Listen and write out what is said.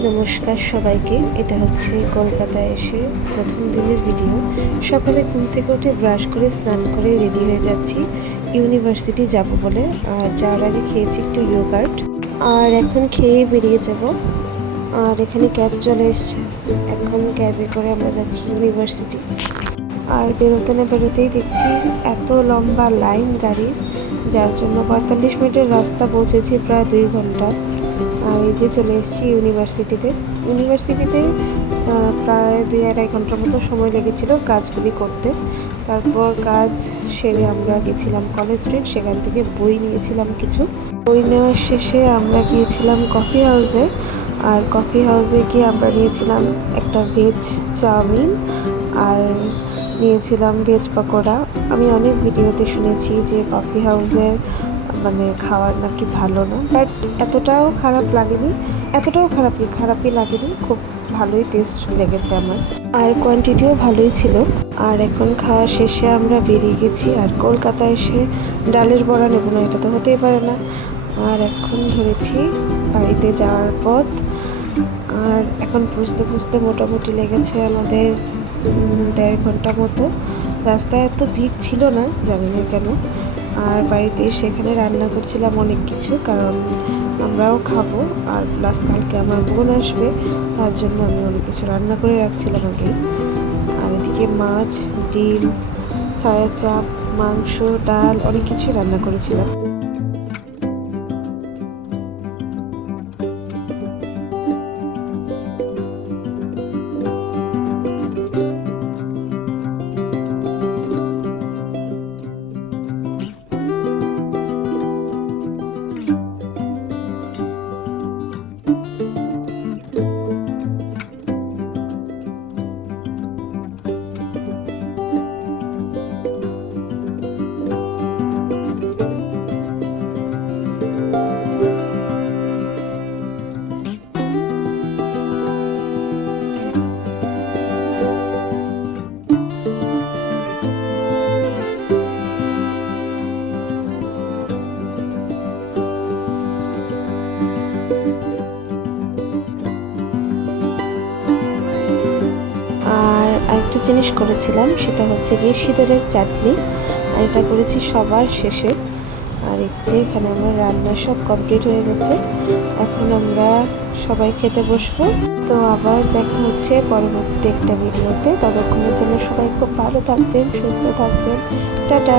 নমস্কার সবাইকে। এটা হচ্ছে কলকাতায় এসে প্রথম দিনের ভিডিও। সকালে ঘুম থেকে উঠে ব্রাশ করে স্নান করে রেডি হয়ে যাচ্ছি ইউনিভার্সিটি যাব বলে। আর যাওয়ার আগে খেয়েছি একটু ইয়োগার্ট, আর এখন খেয়ে বেরিয়ে যাব। আর এখানে ক্যাব চলে এসছে, এখন ক্যাবে করে আমরা যাচ্ছি ইউনিভার্সিটি। আর বেরোতে না বেরোতেই দেখছি এত লম্বা লাইন গাড়ির, যার জন্য 45 মিনিটের রাস্তা পৌঁছেছি প্রায় 2 ঘন্টায়। আর এই যে চলে এসেছি ইউনিভার্সিটিতে প্রায় 2-2.5 ঘন্টার মতো সময় লেগেছিল কাজগুলি করতে। তারপর কাজ সেরে আমরা গেছিলাম কলেজ স্ট্রিট, সেখান থেকে বই নিয়েছিলাম কিছু। বই নেওয়ার শেষে আমরা গিয়েছিলাম কফি হাউসে, আর কফি হাউসে গিয়ে আমরা নিয়েছিলাম একটা ভেজ চাউমিন আর নিয়েছিলাম ভেজ পকোড়া। আমি অনেক ভিডিওতে শুনেছি যে কফি হাউসের খাওয়ার নাকি ভালো না, বাট এতটাও খারাপই লাগেনি, খুব ভালোই টেস্ট লেগেছে আমার, আর কোয়ান্টিটিও ভালোই ছিল। আর এখন খাওয়া শেষে আমরা বেরিয়ে গেছি। আর কলকাতায় এসে ডালের বড়া নেব না, এটা তো হতেই পারে না। আর এখন ধরেছি বাড়িতে যাওয়ার পথ। আর এখন বুঝতে মোটামুটি লেগেছে আমাদের 1.5 ঘন্টা মতো। রাস্তায় এত ভিড় ছিল না, জানি না কেন। আর বাড়িতে সেখানে রান্না করছিলাম অনেক কিছু, কারণ আমরাও খাবো, আর প্লাস কালকে আমার বোন আসবে, তার জন্য আমি অনেক কিছু রান্না করে রাখছিলাম আগে। আর এদিকে মাছ, ডিম, সয়া চাপ, মাংস, ডাল, অনেক কিছু রান্না করেছিলাম। আরেকটা জিনিস করেছিলাম, সেটা হচ্ছে গিয়ে শীতলের চাটনি, আর এটা করেছি সবার শেষে। আর এখানে আমার রান্না সব কমপ্লিট হয়ে গেছে, এখন আমরা সবাই খেতে বসবো। তো আবার দেখা হচ্ছে পরবর্তী একটা ভিডিওতে। ততক্ষণের জন্য সবাই খুব ভালো থাকবেন, সুস্থ থাকবেন। টাটা।